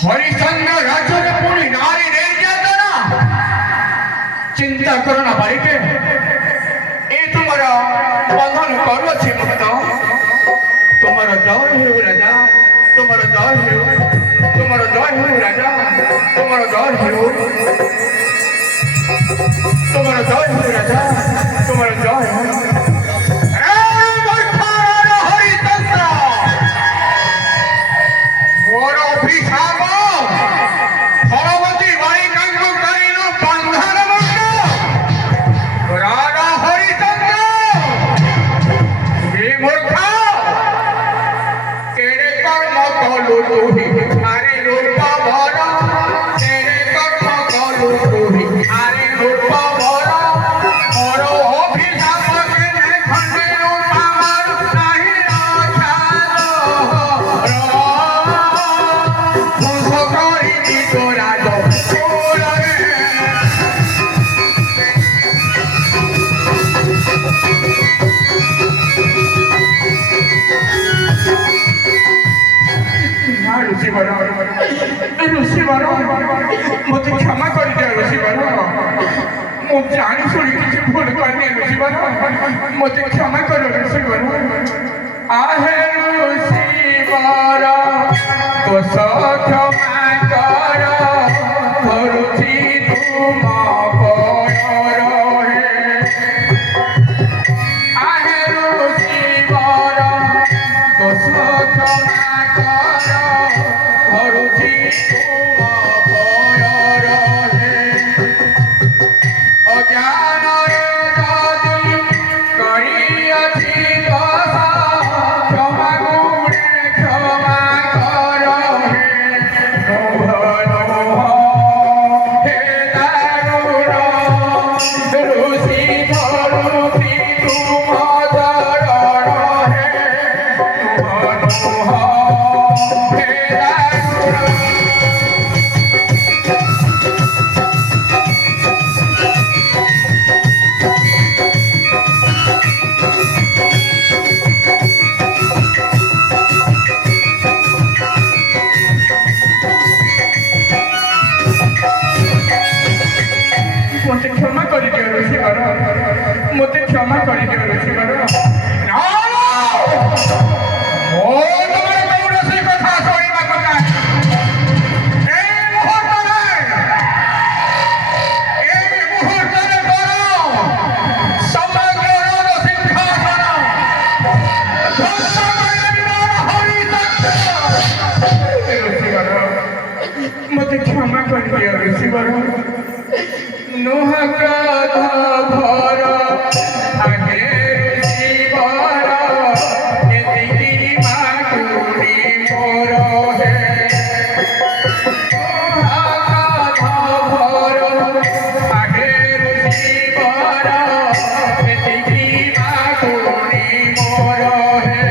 हरिचंद्र राज्य में पूरी नारी नहीं जाता ना चिंता करो ना भाई के ये तुम्हारा बंधन करो छी मुक्त तुम्हारा जय हो राजा तुम्हारा जय हो राजा तुम्हारा जय हो राजा तुम्हारा जय हो मुझे क्षमा कर दिया ऋषिवर मुझे जानी शुणी किसी भूल करनी ऋषिवर मुझे क्षमा करो ऋषिवर आहे ऋषिवर तो क्षमा कर करुछि तुम पयर हे आहे ऋषिवर तो क्षमा कर करुछि मुझे क्षमा कर दियो ऋषिवर मुझे क्षमा कर दियो ऋषिवर भर आगे ऋषिवर एतिकी माकुड़ी मोर है भर आगे ऋषिवर एतिकी माकुड़ी मोर है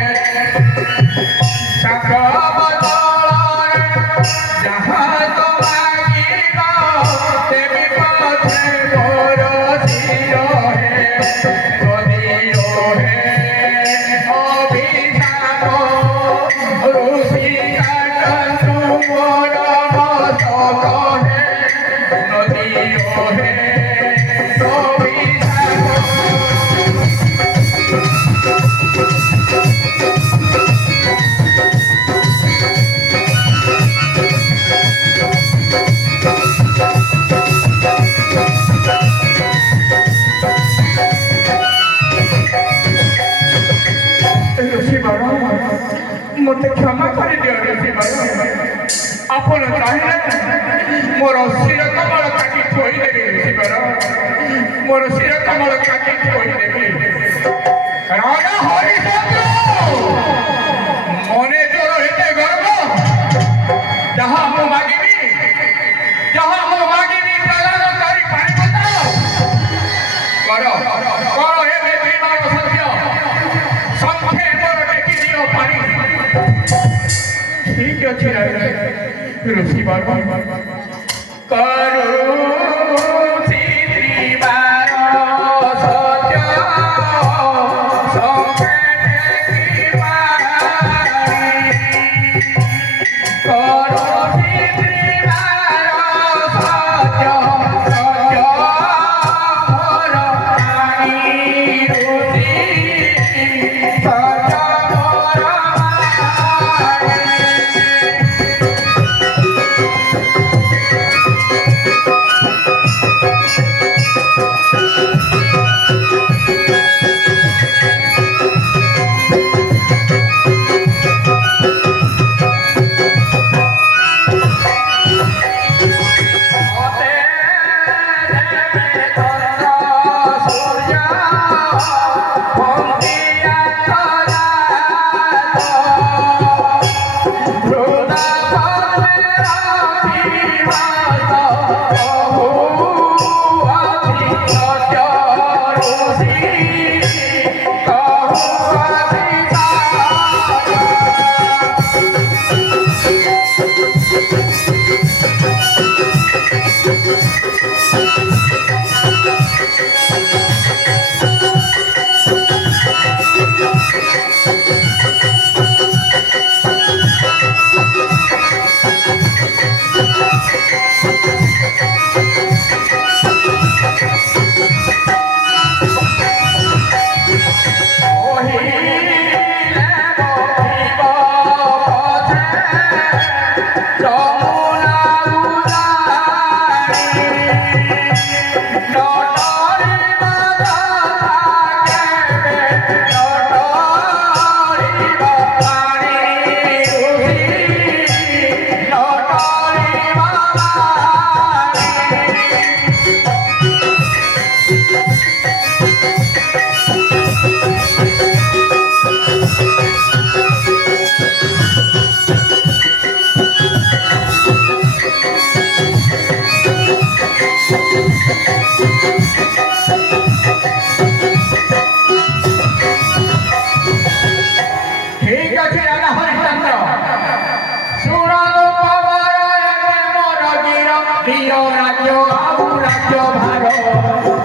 जहाँ तो मांगिबा देवी पथे मोर सिर है अभिशाप ऋषि କରିଦିଅ ଋଷିବର। ଆପଣ ଚାହିଁଲେ ମୋର ଶିର କମଳ କାଟି ଥୋଇଦେବି ଋଷିବର। ମୋର ଶିର କମଳ କାଟି ଥୋଇଦେବି। ରାଜା ହରିଚନ୍ଦ୍ର ମନେ ତୋର ଏତେ ଗର୍ବ, ଯାହା ମୁଁ ମାଗିବି ପ୍ରଦାନ କରି ପାଣିପତ କର ଏବେ ବିବାହ ସତ୍ୟ ସଂଖ୍ୟା ମୋର ଟେକି ଦିଅ ପାଣି। ଠିକ ଅଛି ଋଷିବର କରୁଛି ତ୍ରିବାର ସତ୍ୟ ସଂଖ୍ୟା ଟେକି ପାଣି। କରୁଛି ତ୍ରିବାର ସତ୍ୟ ମୋର ପାଣି ଋଷି ସତ୍ୟ ମୋର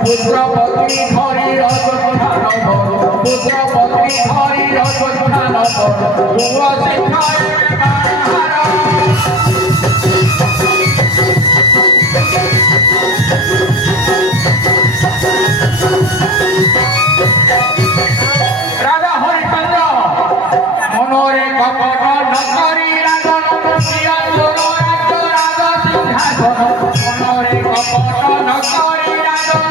পুত্রপত্নী ধরি অযোধ্যান পুত্রপত্নী ধরি অযোধ্যান রাজা হরিচন্দ্র মনোরে কপট নকরি রাজন মনোরে কপট নকরি রাজন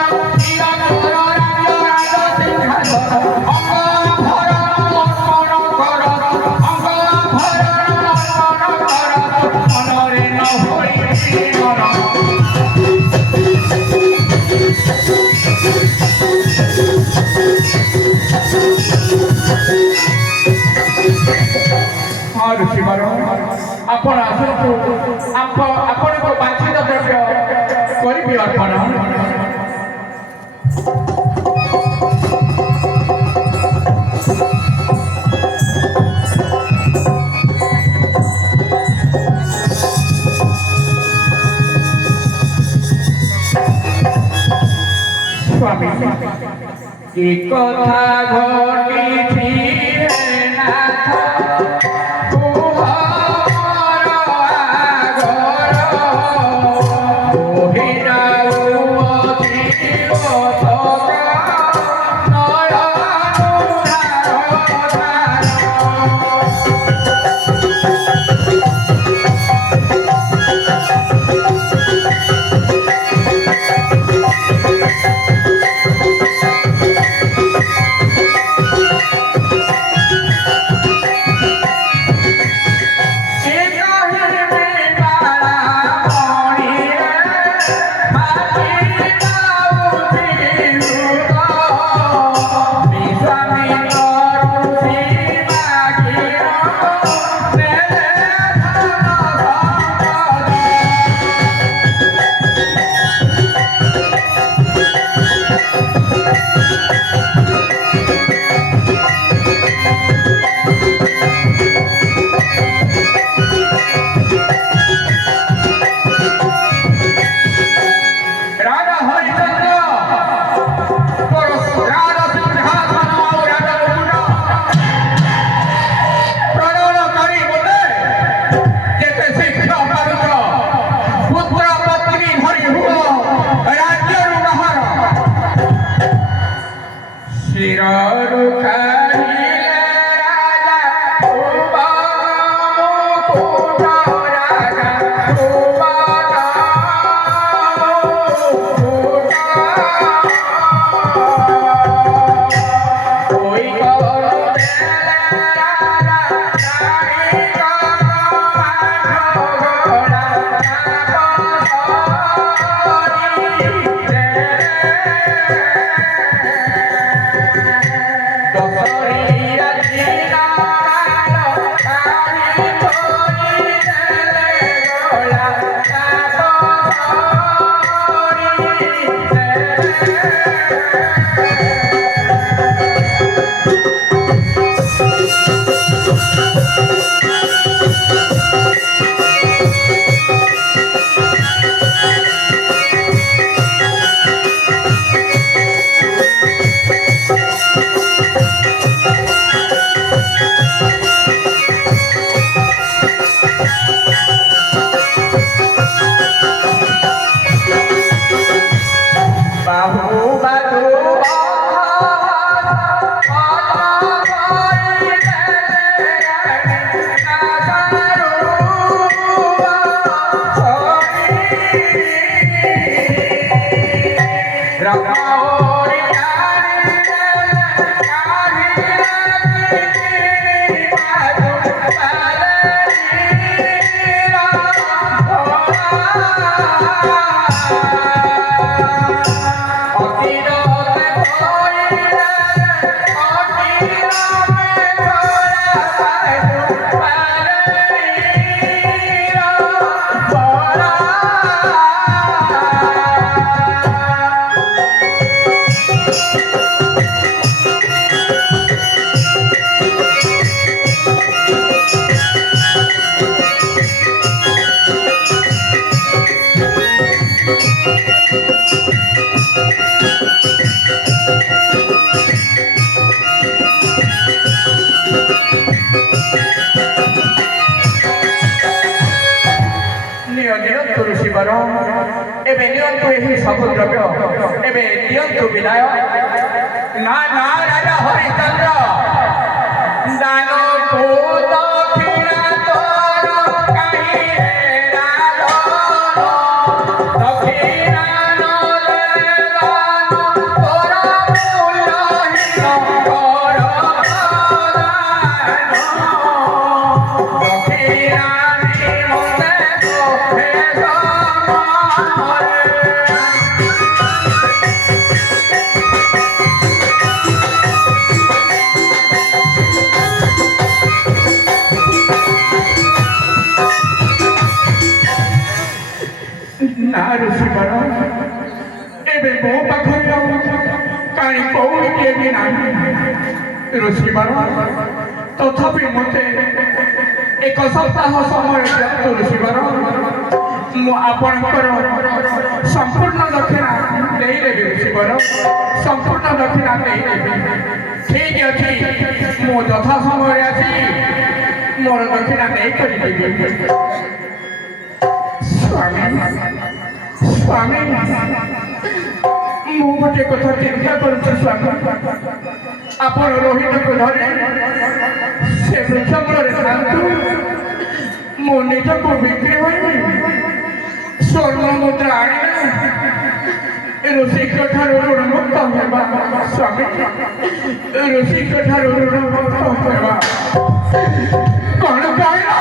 ଋଷିବର ଆପଣ ଆସନ୍ତୁ ଆପଣଙ୍କ ବାଞ୍ଛିତ ଦ୍ରବ୍ୟ କରିବି ଅର୍ପଣ। স্বামী কি কথা ঘটিছি নাথ एबे नियंतु एही सब द्रव्य एबे नियंतु विदाय ना ना राजा हरिचंद्र दानो को दक्षिणा तोर काहे राजन दक्षिणा न देवानो तोर मूल्यहीन कर दक्षिणा तथापि मते एक सप्ताह समय ऋषिवर आपणकर संपूर्ण दक्षिणा देदेवी ऋषिवर संपूर्ण दक्षिणा देदेवी ठीक अच्छे मो यथा समय आसी मोर दक्षिणा नहीं कर स्वामी मु गोटे कथा चिंता करुच्छे स्वामी आपण रोहिणी को धरे से वृक्षमूल मो निज को बिक्री होइबी स्वर्ण मुद्रा आने ऋषि ठार ऋण मुक्त होगा स्वामी ऋषि ठार ऋण मुक्त होगा कौन कहला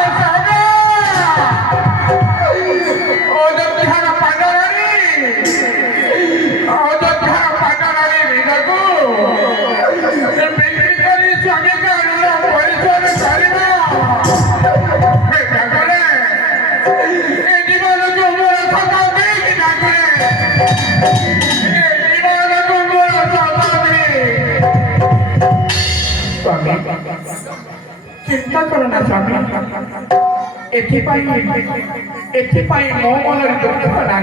चिंता करना स्वामी एथिपाई मो मन दुख ना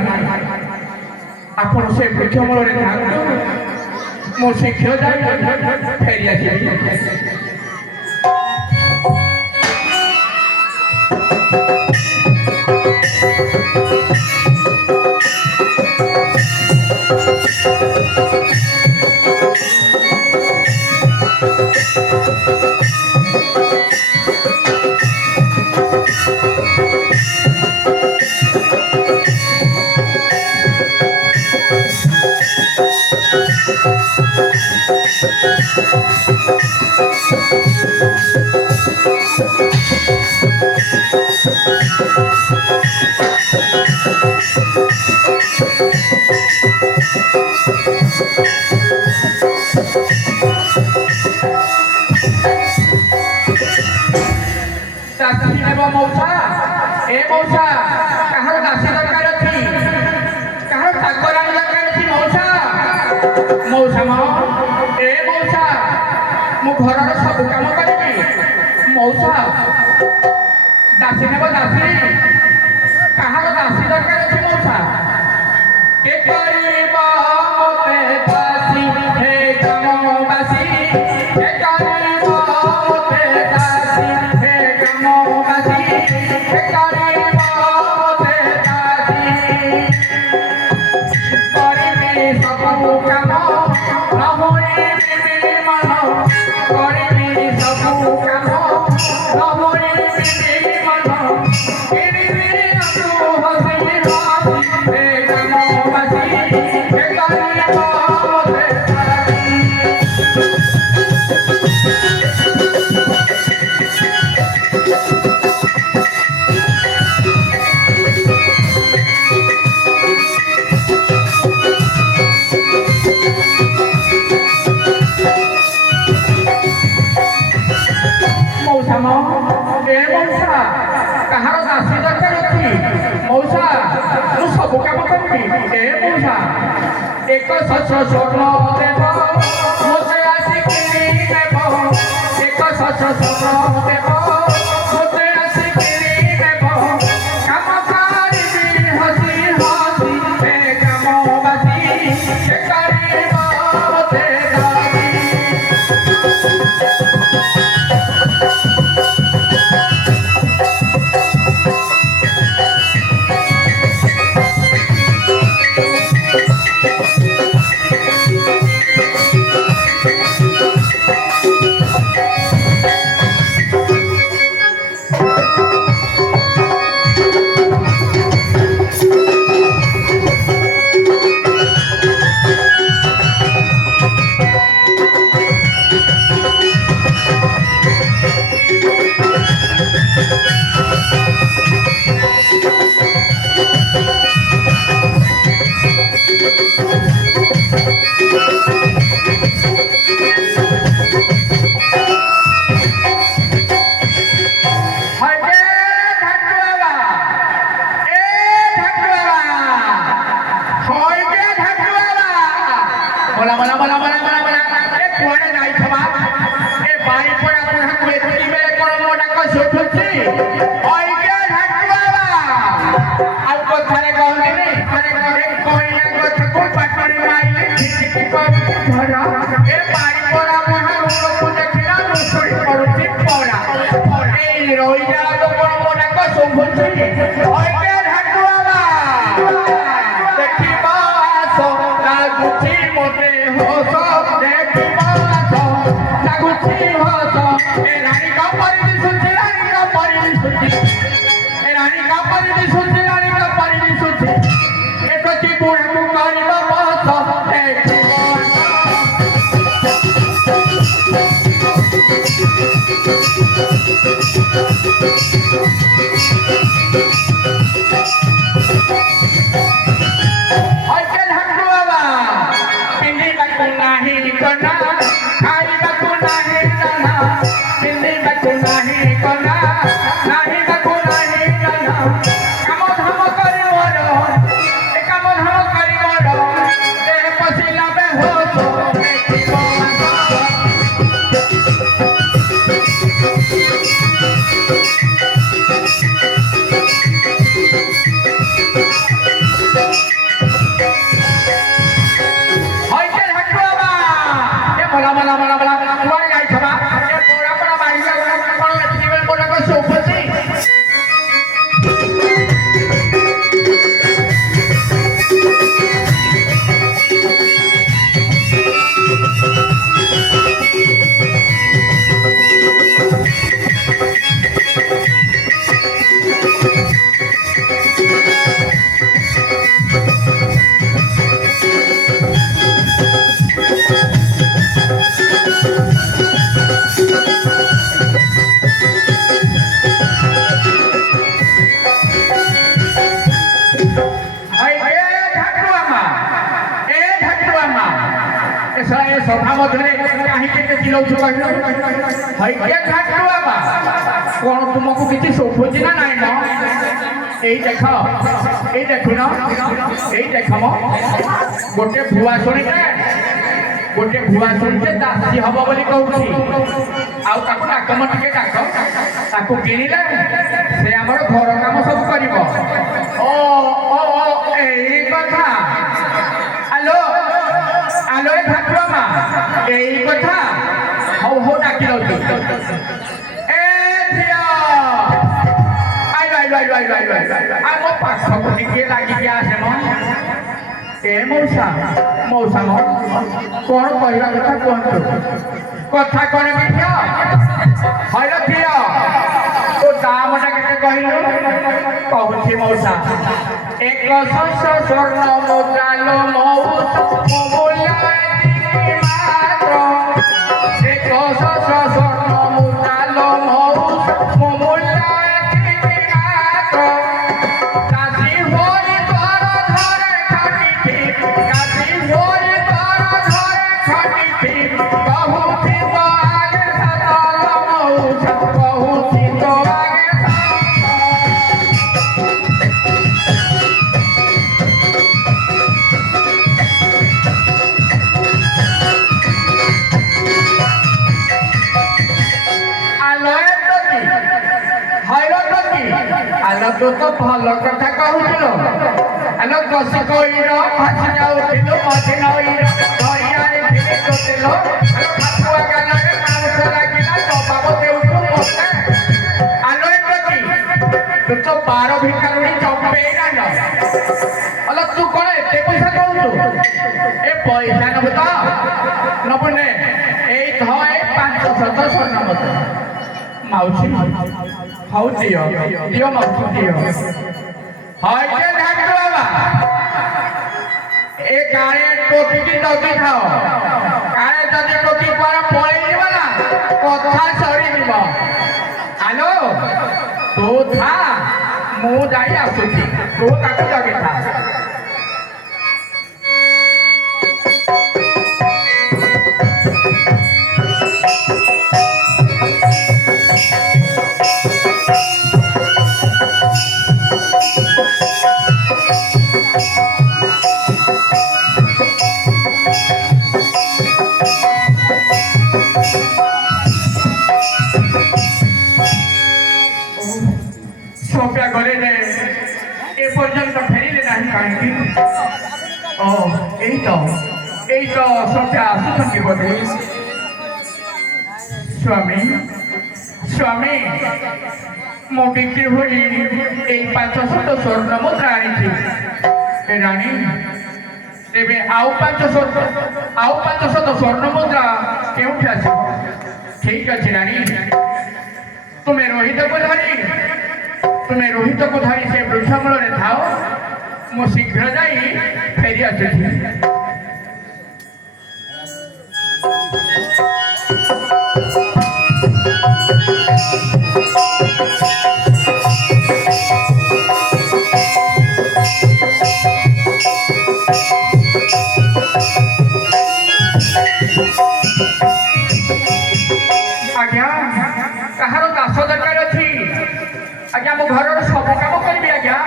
आपण से वृक्षमूल था मो शीघ्र जाए फेरी आसी ए मौसा कहार दासी दरकार अछि कहार चाकरानी दरकार अछि मौसा मौसा म ए मौसा मु घरर सब काम करबी मौसा दासी नेब दासी कहार दासी दरकार अछि मौसा के करिबा मते दासी हे कामबासी के करिबा मते दासी हे कामबासी के करिबा मते दासी करिबी सब काम न होई बिबी मन करिबी सब काम न होई बिबी मन किरिबी तू हसी हसी हे कामबासी के करिबा मते दासी मौसा म ए मौसा कहार दासी दरकार अछि मौसा मु सब काम करबी ए मौसा एक सच स्वर्ण देव मोते आसी किनी देव एक सच स्वर्ण देव मोते आसी किनी देव काम करिबी हसी हसी हे कामबासी के करिबा मते दासी बोला बोला बोला बोला बोला बोला ए कोणे नाही छबा ए बाई पडा पुन्हा वेदती मेले कोण मोडा को सोठुची ओय के ढाकवाला आउ कथारे कहली अरे घरे कोइना गछ को पाटरी माइले ठिठी को घर ए बाई पडा पुन्हा को देखिला मुसुरी पडुची पडा ए रोई जाला तो कोण मोडा को सोठुची ओय के ढाकवाला देखिबा सो लाଗୁची मोटे होस देखिबा सो लाଗୁची होस ए रानी का परिधि सुची रानी का परिधि सुची ए रानी का परिधि सुची रानी का परिधि सुची ए कति बुढ़ा मु करिबा बस देखिबा सभा मध्य कहीं चिलौछ कौन तुमको किसी शोभुची ना नाई এই দেখো এই দেখুন এই দেখম গোটে ভুয়া শুনিতে দাসী হব বলি কହୁଛି ଆଉ ତାକୁ ଡାକମ ଟିକେ ଡାକ ତାକୁ କିଣିଲେ ସେ ଆମର ଘର କାମ ସବୁ କରିବ ଓ ଓ ଏଇ କଥା ଆଲୋ ଆଲୋ ଏ ଠାକୁର ମା ଏଇ କଥା ହଉ ହଉ ଡାକି ଦଉଛି ଏ ଝିଅ ଆମ ପାଖକୁ ଟିକେ ଲାଗିକି ଆସେ ମ ଏ ମଉସା ମଉସା ମ କଣ କହିବା କଥା କୁହନ୍ତୁ କଥା କଣ ବି ଝିଅ ହଇଲ ଝିଅ ତୋ ଦାମଟା କେତେ କହିଲୁ କହୁଛି ମଉସା 100 ସ୍ୱର୍ଣ୍ଣ ମୁଦ୍ରା ଲୋ ମଉସା ମାତ୍ର 100 ସ୍ୱର୍ଣ୍ଣ ମୁଦ୍ରା ଲୋ ମଉସା ତୁ ତ ଭଲ କଥା କହୁଥିଲ ଆଲୋ ବସି କଇର ଭାସି ଯାଉଥିଲୁ ମଝି ନଈର ଦରିଆରେ ଥିଲେ ତୋତେଲ ଆଲୋ ଖାପୁଆ ଗାଲରେ ମାଉସ ଲାଗିଲା ଜବାବ ଦେଉଛୁ ମୋତେ ଆଲୋ ଏମିତି ତୁ ତ ବାର ଭିକାରୁଣି ଚମ୍ପେଇ ନାଲ ଆଲୋ ତୁ କଣ ଏତେ ପଇସା କହୁଛୁ ଏ ପଇସା ନବୁ ତ ନବୁ ନେ ଏଇ ଧଏ 500 ସ୍ୱର୍ଣ୍ଣ ମୁଦ୍ରା ମାଉସୀ ହଉ ଦିଅ ଦିଅ ମାଉସୀ ଦିଅ ହଇତେ ଠାକୁର ବାବା ଏ କାଳେ ଟୋକିକି ଜଗିଥାଅ କାଳେ ଯଦି ଟୋକି କୁଆଡ଼େ ପଳେଇଯିବ ନା କଥା ସରିଯିବ ଆଲୋ ତୁ ଥା ମୁଁ ଯାଇ ଆସୁଛି ତୁ ତାକୁ ଜଗିଥା পর্যন্ত ফেরিলে ନାହିଁ କାହିଁକି ଓ ଏଇ ତ ସତ୍ୟ ଆସୁଛନ୍ତି ବୋଧେ ସ୍ୱାମୀ ମୁଁ ବିକ୍ରି ହୋଇ ଏଇ 500 ସ୍ୱର୍ଣ୍ଣ ମୁଦ୍ରା ଆଣିଛି ରାଣୀ ଏବେ ଆଉ 500 ସ୍ୱର୍ଣ୍ଣ ମୁଦ୍ରା କେଉଁଠି ଆସିବ ଠିକ ଅଛି ରାଣୀ ତୁମେ ରୋହିତକୁ ଧରି ସେ ବୃକ୍ଷ ମୂଳରେ ଥାଅ ମୁଁ ଶୀଘ୍ର ଯାଇ ଫେରି ଆସୁଛି ଆଜ୍ଞା କାହାର ଦାସ ଦରକାର ଅଛି ଆଜ୍ଞା ମୁଁ ଘରର ସବୁ କାମ କରିବି ଆଜ୍ଞା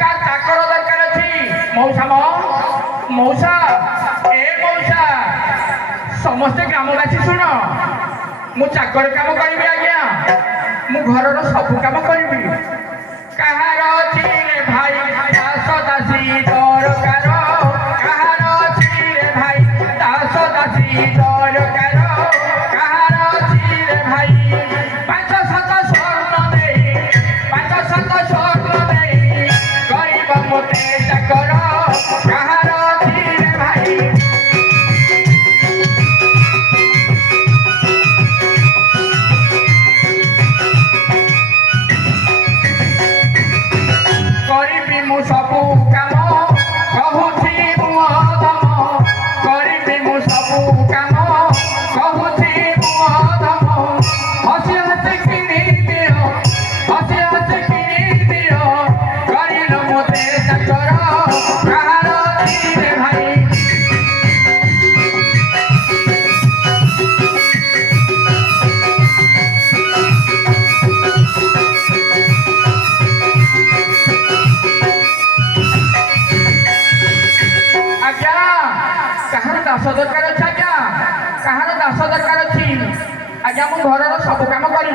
କାହାର ଚାକର ଦରକାର ଅଛି ମଉସା ସମସ୍ତେ ଗ୍ରାମବାସୀ ଶୁଣ ମୁଁ ଚାକର କାମ କରିବି ଆଜ୍ଞା ମୁଁ ଘରର ସବୁ କାମ କରିବି କାହାର ଅଛି ରେ ଭାଇ ଦାସ ଦାସୀ ଦରକାର କାହାର ଅଛି ରେ ଭାଇ ଦାସ ଦାସୀ ଦରକାର କାହାର ଅଛି ରେ ଭାଇ 500 ସ୍ୱର୍ଣ୍ଣ ଦେଇ 500 ସ୍ୱର୍ଣ୍ଣ ଦେଇ ଗରିବ ମୋତେ ଚାକର କାହାର ଅଛି ରେ ଭାଇ କରିବି ମୁଁ ସବୁ କାମ କହୁଛି ମୁଁ ଅଧମ କରିବି ମୁଁ ସବୁ କାମ କହୁଛି ମୁଁ ଅଧମ ହସି ହସି କିଣି ଦିଅ କରିଲ ମୋତେ ଚାକର କାହାର ଅଛି ରେ ଭାଇ दरकार अच्छे आज्ञा कहार दास दरकार अच्छी आज्ञा मु घर सब काम करी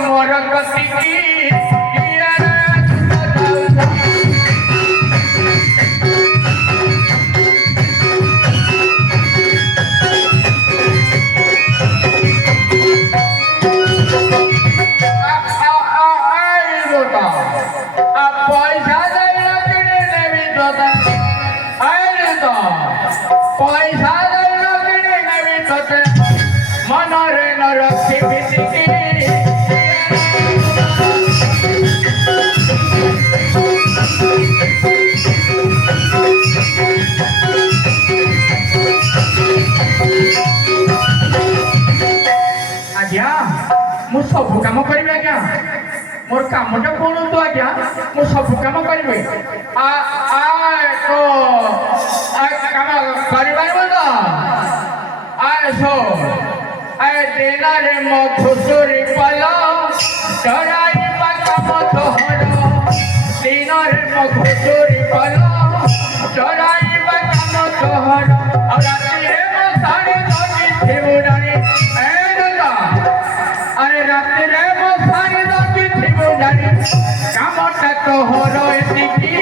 मोर गति पैसा पैसा मनरे न रखी आज्ञा मु सब काम करी आज्ञा मोर कामटा कौन तो आज्ञा मु सब काम करी तो काम कर सो दिन रे मो घुसुरी पल डराई काम तोहर दिन रे मो घुसुरी पल डराई काम तोहर और राति मो सारे दगी थिबुडानी अरे राति रे मो सारे दगी थिबुडानी कामटा तोहर एतिकी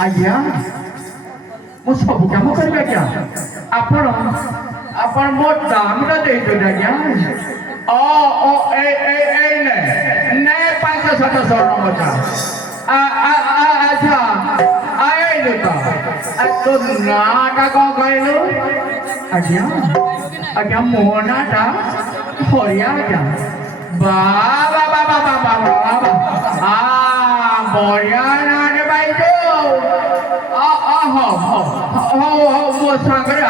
आज्ञा मु सब काम करी आज्ञा आपण आपण मो दाम दे दो आज्ञा ओ ओ ए ए ए ने 500 स्वर्ण मचा अच्छा आए तो तो नाटा को कहलु आज्ञा आज्ञा मो नाटा हरिया आज्ञा बाबा बाबा बाबा बाबा आ बढ़िया नाटे भाई जो मो सागर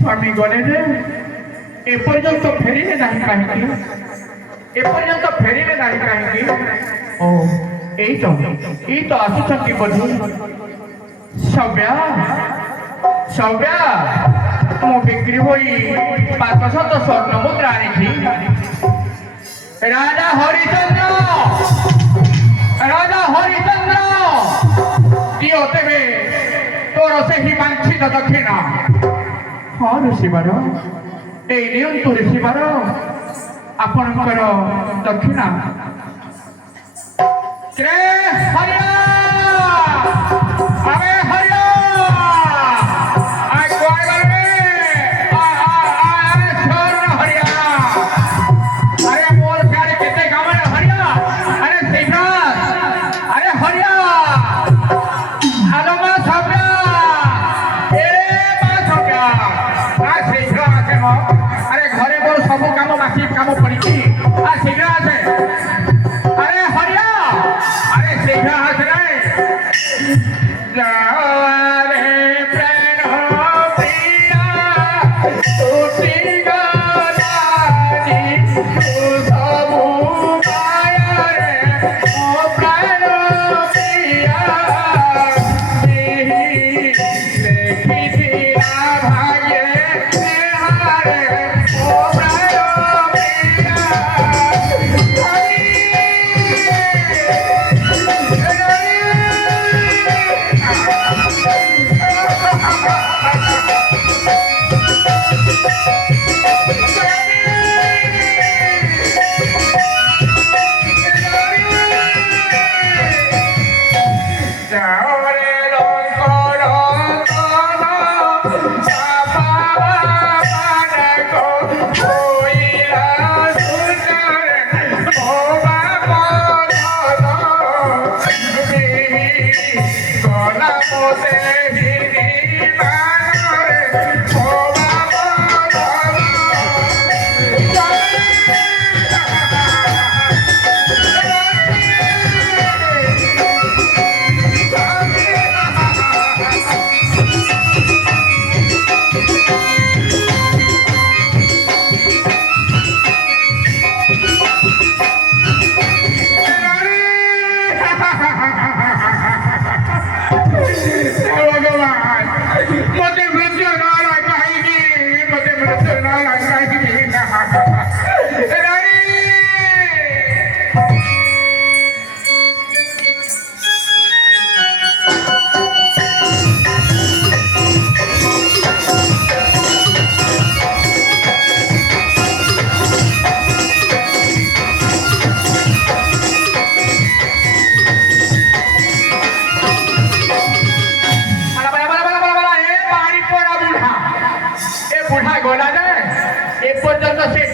स्वामी गले एपर्यंत फेरिले नहीं कहीं एपर्यंत फेरिले नहीं कहीं ओ यही तो आसुचंती बोधु सव्या सव्या मु बिक्री होई 500 स्वर्ण मुद्रा आनी राजा हरिचंद्र दियो तेबे तोर से ही वांछित दक्षिणा हाँ ऋषिवर नियंतु ऋषिवर आपणकर दक्षिणा हरिया अबे हरिया हरिया अरे मोर प्यारे केते गावे हरिया अरे शीघ्र अरे हरिया आलमा सभ्या अरे घरे मोर सब काम बाकी काम पड़ी शीघ्र आसे अरे हरिया अरे शीघ्र आसे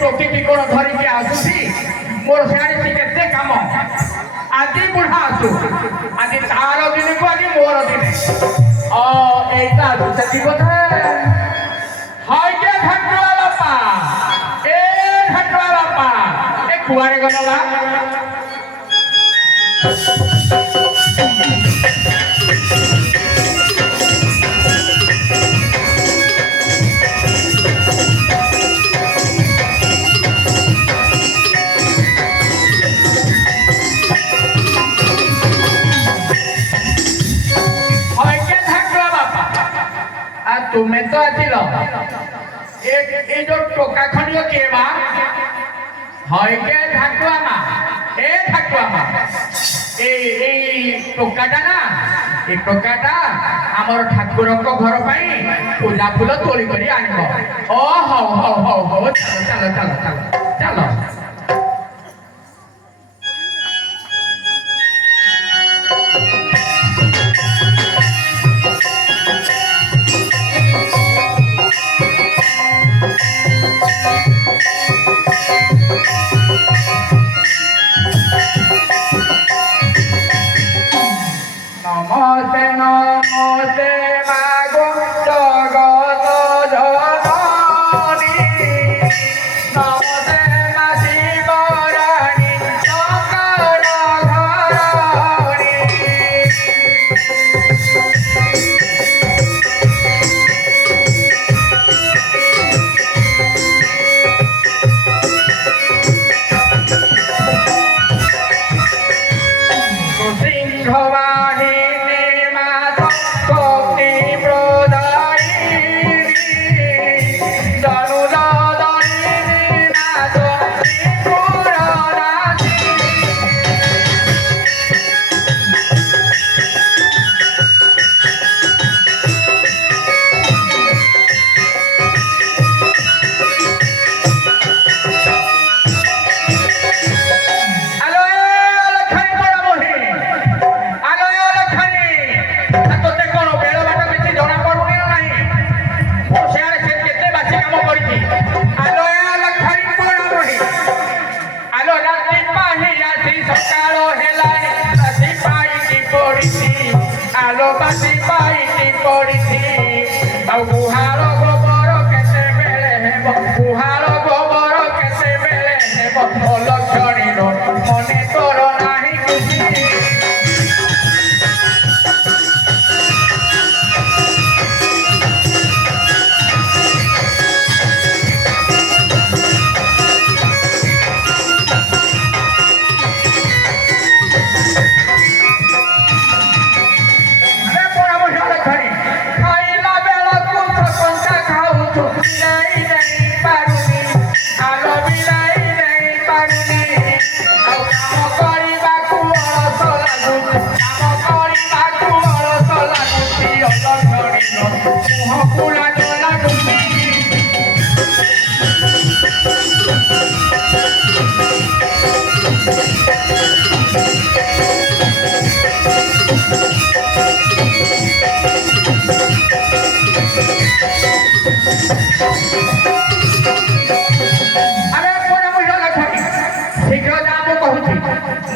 टोकी की कोण धरिकी आसुची मोर सियाड़ी केते काम आदि बुढ़ा आसु आदि तार दिन को आदि मोर दिन एटा सती बोधे हाय के घटवा बापा ए कुआरे गला तुम्हें तो आथिल ए जो टोका खड़ियो के बा हय के ठाकुआ मा ए टोकाटा ना ए टोकाटा हमर ठाकुर को घर पई पूजा फूल तोड़ी करी आनिबो ओ हो चलो नमस्ते मागो जगत जननी नमस्ते मा शिवरानी शंकर घराणी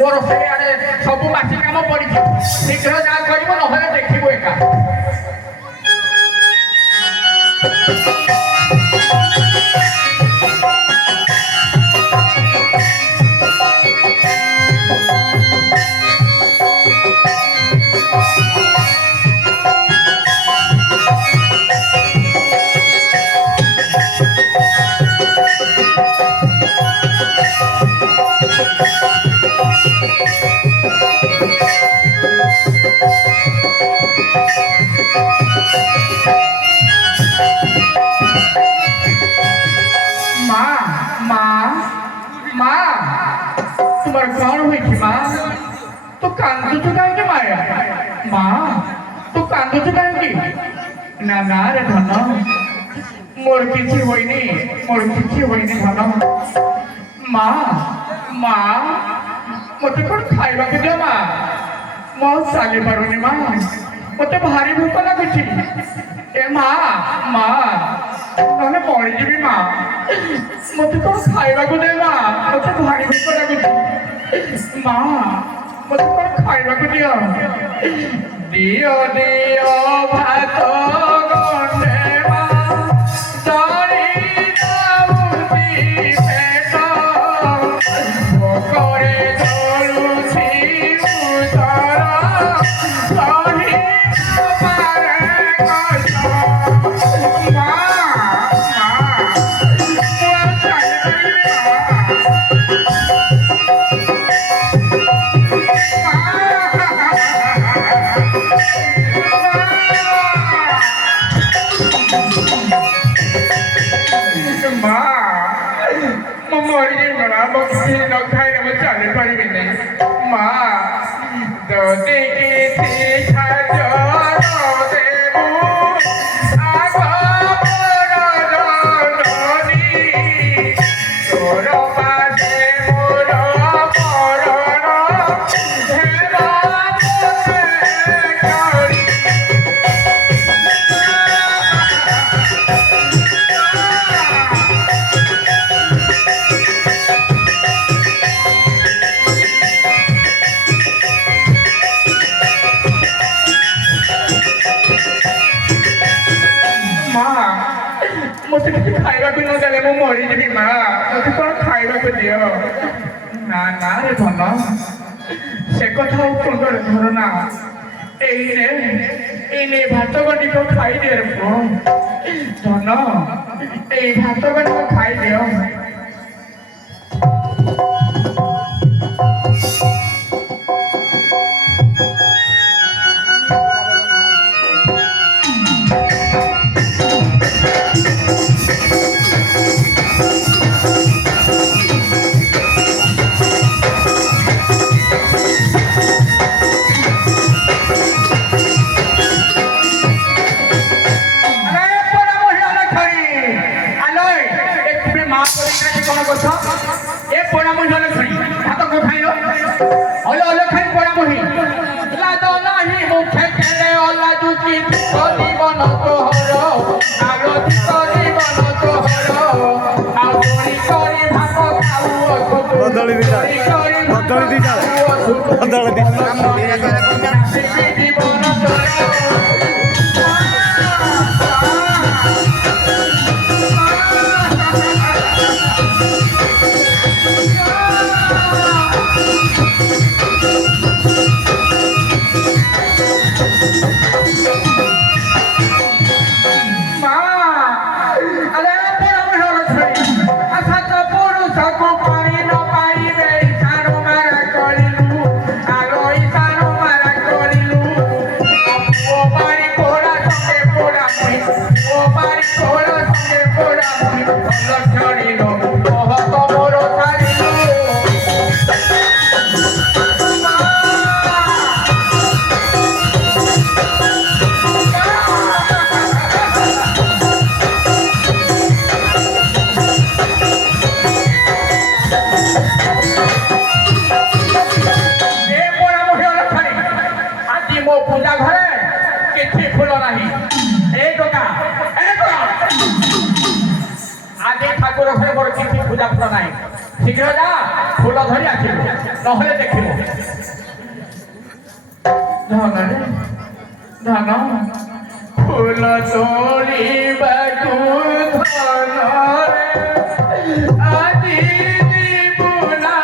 मोर से सब बासी काम पड़ी शीघ्र जा कर ना देखू एका तुम्हार कौन हुई थी माँ तो कांदू चुकाई के माया माँ तो कांदू चुकाई की ना ना रे धन मोर किसी होइनी धन माँ माँ मते कौन खाइबा के दियो माँ मैं चली पारुनी माँ मते भारी भूख लगुची ए माँ माँ ନହେଲେ ମରିଯିବି ମା ମତେ କଣ ଖାଇବାକୁ ଦେ ମା ମତେ ଭାରି ଭୋକ ଲାଗୁଛି ମା ମତେ କଣ ଖାଇବାକୁ ଦିଅ ଦିଅ ଦିଅ ଭାତ ଗଣ୍ଡେ ମା ଧରି ଯାଉଛି ପେଟ ଭୋକରେ ଜଳୁଛି ଉଦର ସହି ପାରେ କଷ୍ଟ ମା मते किसी खाइबा को न देले मो मरि जेबी मा मते कोन खाइबा को दियो ना ना रे धन से कथा उपर धर ना एने भात गंडी को खाई दे रे पो धन ए भात गंडी को खाई दियो शीघ्र जा फूल धरी आसो नहले देख धन धन फूल तोड़वा धन आदि बुला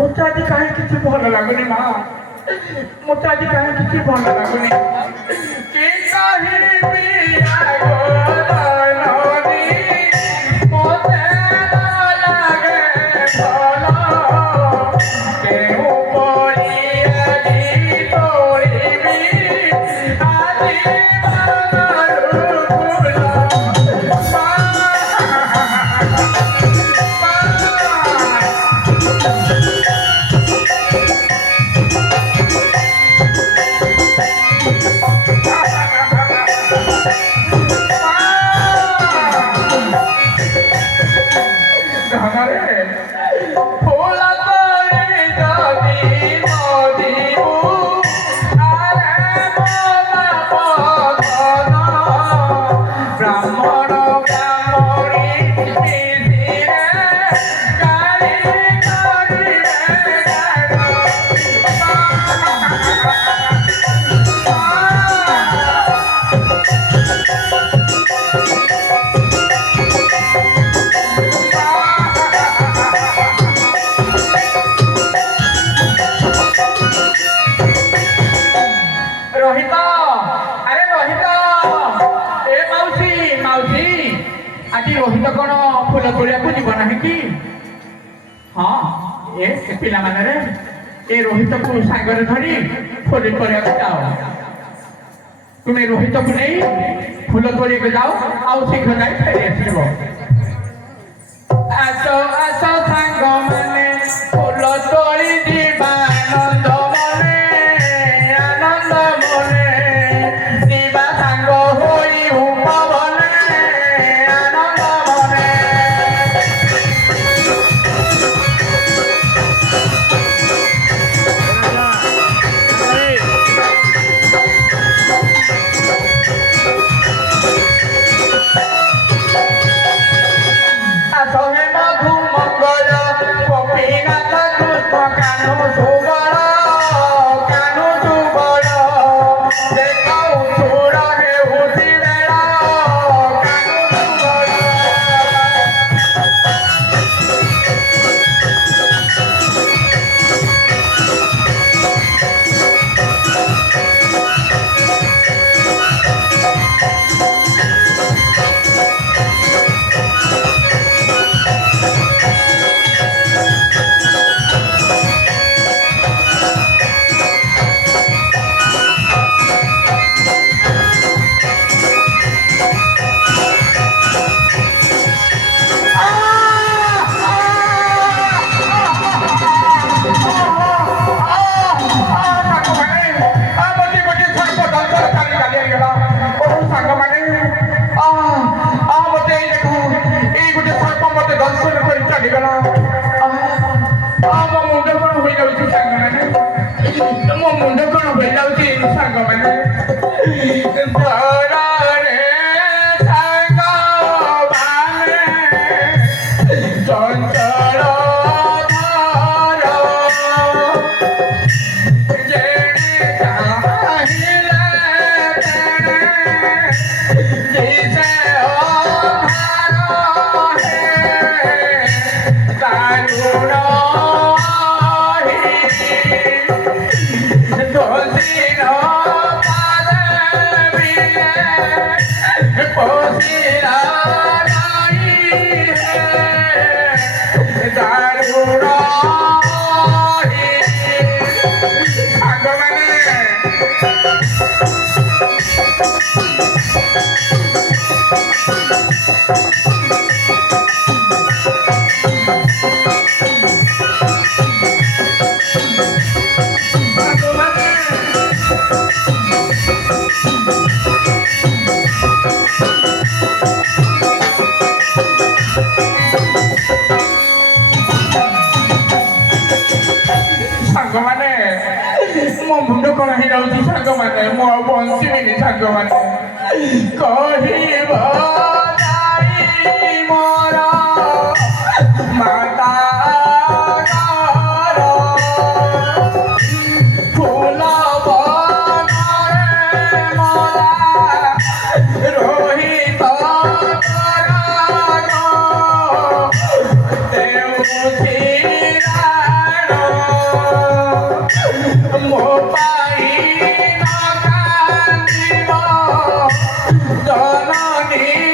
मत आज कहीं किसी भल लगुनि माँ मत आज कहीं किसी भल लगुनि रोहित कौन फूल तोड़िया को जीवन है कि हाँ ये पिला माने ए रोहित को सागर धरी फूल तोड़िया को जाओ तुम्हें रोहित को नहीं फूल तोड़िया को जाओ आउ शीघ्र जाए फेरी आसो आसो सांग माने फूल तोड़ी जीवा आनंद मने जीवा सांग होई उपवन मुंड कौन ही जाऊँगी सांग मैंने मो बंचीबी सांग मैंने कह मोर माता फूल रोहित मो पाई जननी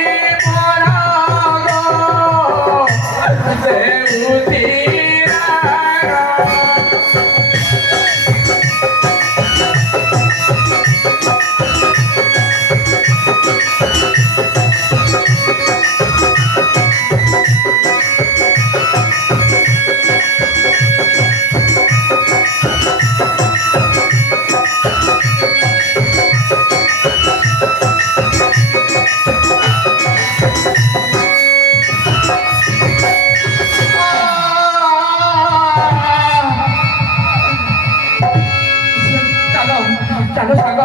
ଚାଲ ସାଙ୍ଗ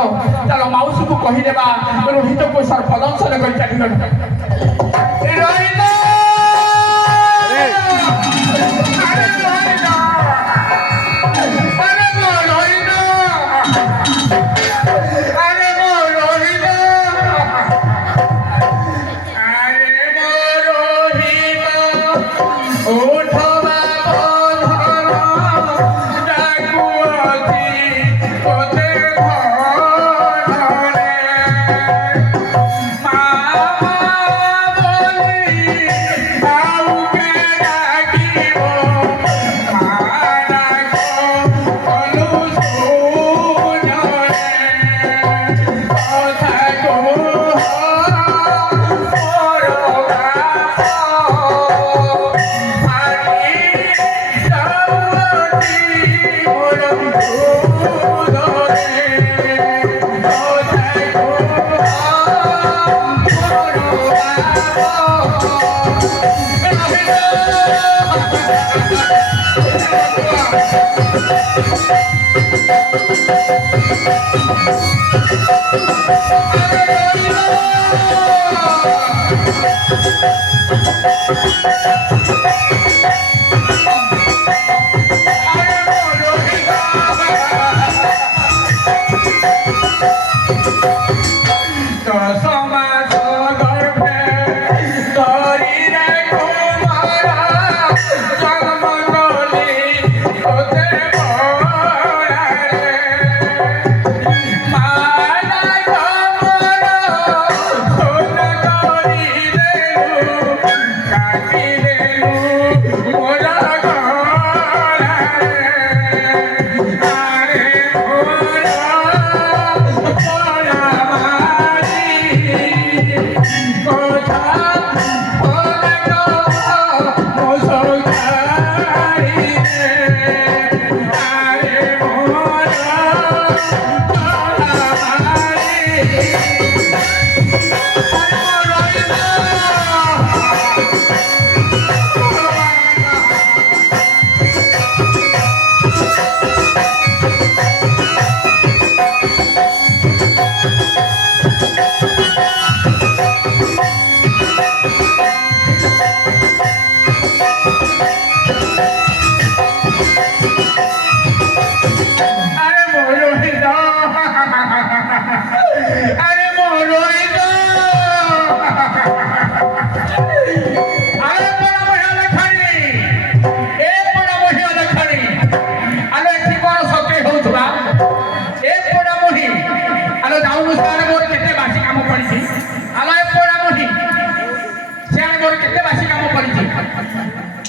ଚାଲ ମାଉସୀକୁ କହିଦେବା ରୋହିତକୁ ସର୍ପଦଂଶନ କରି ଚାଲିଗଲା Rohit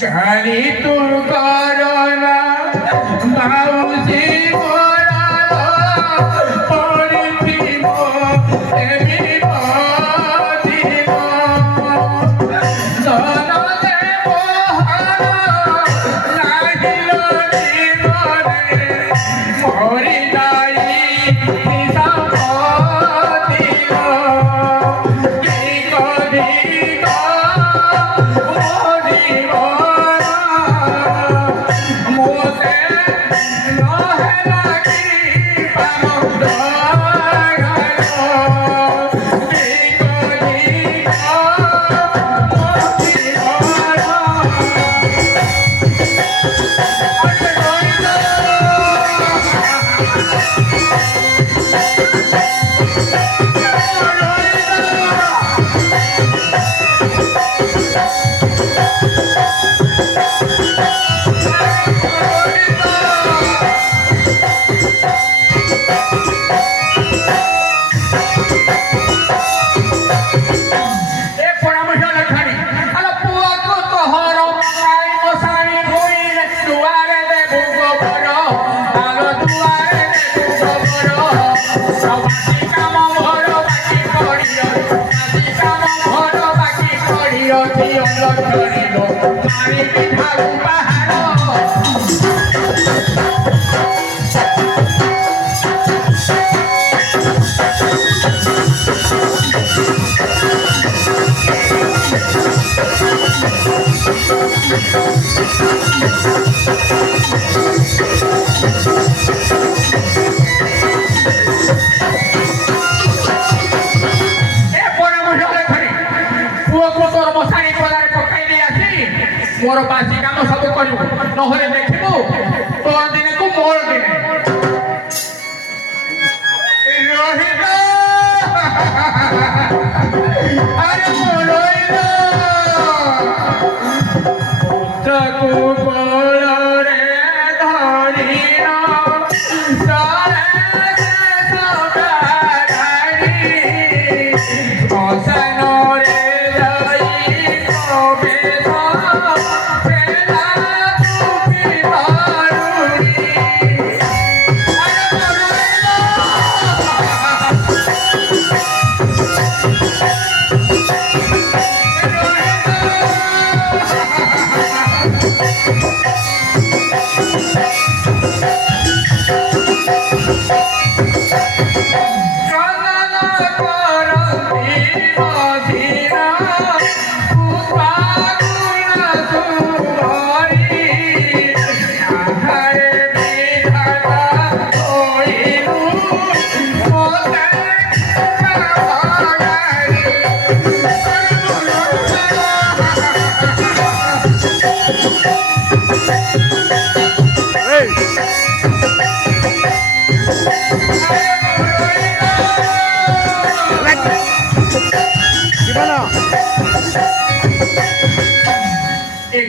Kali tu karena mau si moralo politimo emi politimo sono demo hana nagilo dimone mori dai disapotimo digo morimo ମୋର ବାସି କାମ ସବୁ କରିବୁ ନହେଲେ ଦେଖିବୁ ତୋ ଦିନକୁ ମୋର ଦିନେ ରୋହିତ ଆରେ ରୋହିତ ପୁତ୍ରକୁ କୋଳରେ ଧରିଣ ତଳେ ଶ୍ମଶାନରେ ଯାଇ ପ୍ରବେଶ ହେଲା ତୁମି ବାରୁଣୀ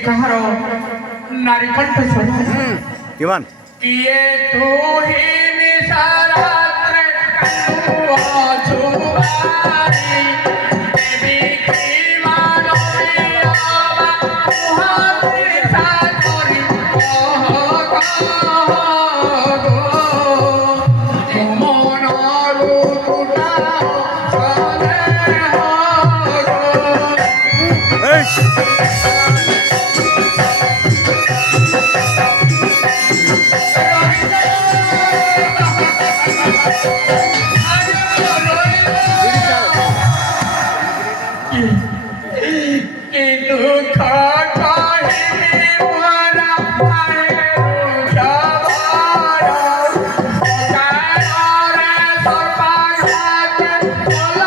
କାହାର ନାରୀ କଣ୍ଠ Iwan. କିଏ ତୁ ହିଁ ନିଶାରାତ୍ରେ କାନ୍ଦୁଅଛୁ ବାରି ଦେବୀ କି ମାନବୀୟ ମୁହଁରେ ସାଗରି କହ ମନରୁ ତୁଟାଅ ସନ୍ଦେହ କି ଦୁଃଖ କହିବି ମୋର ଦୁଃଖ କାଳରେ ସର୍ବାଘାତ ଦୁଃଖ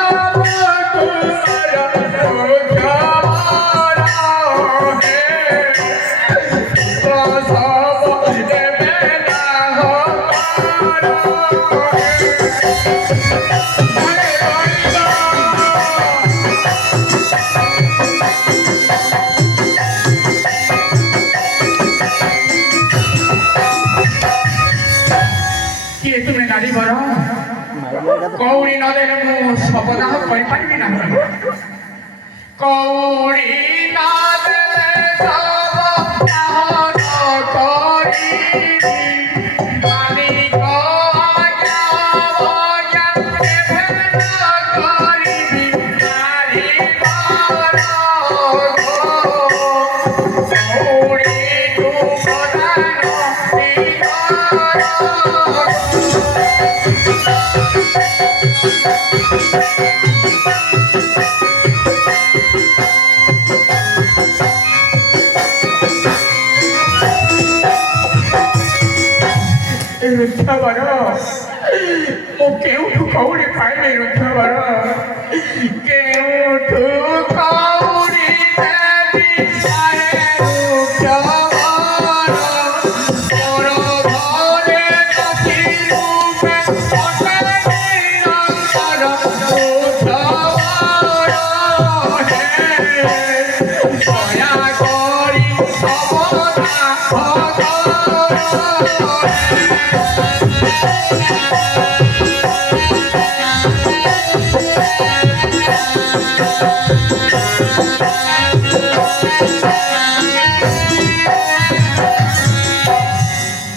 ସବୁ ଦେବେ କିଏ ତୁମେ ନାରୀ ବର କଉଡ଼ି ନଦେଲେ ମୁଁ ଶବଦାହ କରିପାରିବି ନାହିଁ କଉଡ଼ି ନଦେଲେ ଶବଦାହ କରିବି ମାଲିକ ଆଜ୍ଞା ଆଜ୍ଞା କେବେ ନ କରିବି ନାରୀ ବର କଉଡ଼ି ତୁ ପ୍ରଦାନ ରୁଦ୍ଧବର ମୁଁ କେଉଁଠୁ କଉଡ଼ି ପାଇବି ରୁଦ୍ଧବର କେଉଁଠୁ କଉଡ଼ି ଦେବି ଆରେ ରୁଦ୍ଧବର ମୋର ଘରେ ବସି ରୂପେ ଅଟେ ନିରନ୍ତର ରୁଦ୍ଧବର ଦୟା କରି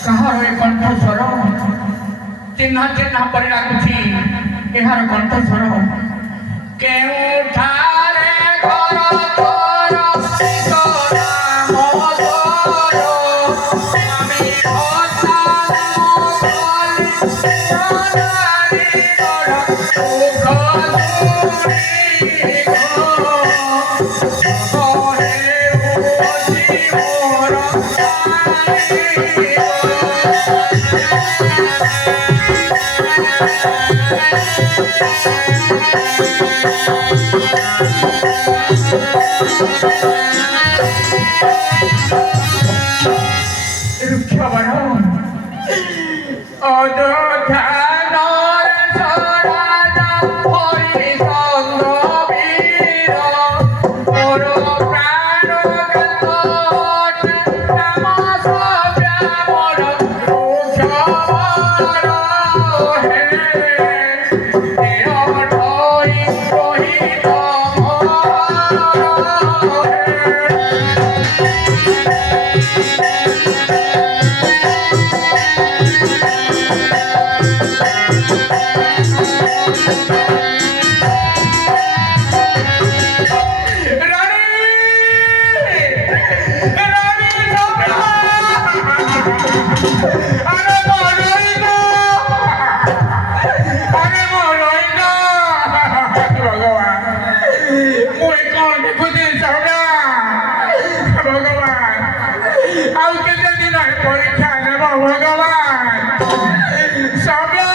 କାହାର ଏ କଣ୍ଠସ୍ୱର ଚିହ୍ନା ଚିହ୍ନା ପରି ଲାଗୁଛି ଏହାର କଣ୍ଠସ୍ୱର କେଉଁଠାରେ ଘର ତୋର ସୀତାରାମ ତୋର ଆମେ অযোধ্যা নরেশ্বর রাজা হরিচন্দ্র বীর মোর প্রাণ কান্ত রাম সব্যা মোর রুক্ষবর হে এ অঠই রহিত মোর রানী রানী সব্যা আরে মরই না আরে মরই না ভগবান মুই কোন দেখুছি সব্যা ভগবান ଆଉ କେତେ ଦିନ ପରୀକ୍ଷା ନେବ ଭଗବାନ ସବ୍ୟା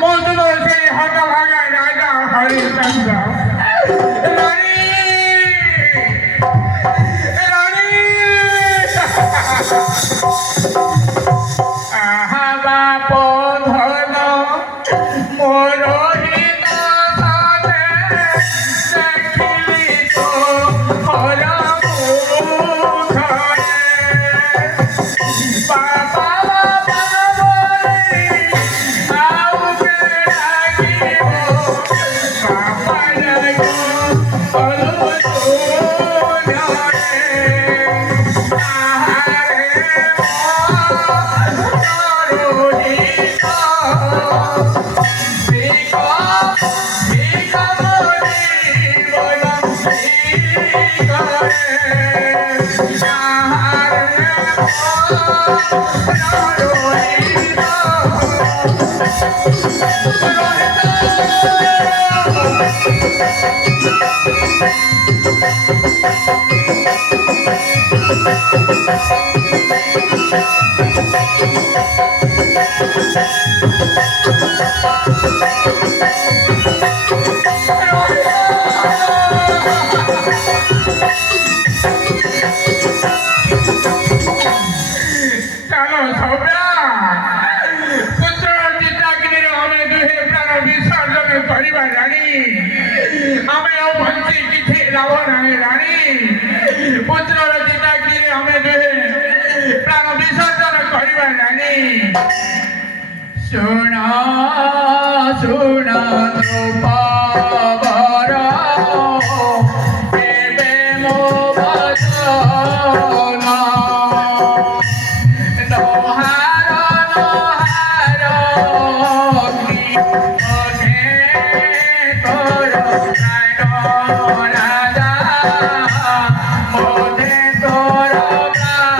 ମୋ ତୁମ ସେଇ ହତଭାଗା ରାଜା ହରିଚନ୍ଦ୍ର ରାଣୀ ରାଣୀ আহা বাপ ধন মোর হৃদ সাথে দেখিলি তো হর মুখরে বাবা বাবা বলি আউ কে ডাকিব বাবা ডাকো হলো তোরে আহারে রোহিত ভিক ভিক মরি বল ভিক রে আহারে রোহিত ଚାଲ ସବ୍ୟା ପୁତ୍ର ଚିତାଗ୍ନିରେ ଆମେ ଦୁହେଁ ପ୍ରାଣ ବିସର୍ଜନ କରିବା ରାଣୀ ଆମେ ଆଉ ବଞ୍ଚି କିଛି ଲାଭ ନାହିଁ ରାଣୀ ପୁତ୍ରର ଚିତାଗ୍ନିରେ ଆମେ ଦୁହେଁ ପ୍ରାଣ ବିସର୍ଜନ କରିବା ରାଣୀ ଶୁଣ ଶୁଣ ନୃପବର ଏବେ ମୋ ବଚନ নহার নহার অগ্নি ওঠে তোর প্রাণ রাজা ওঠে তোর প্রাণ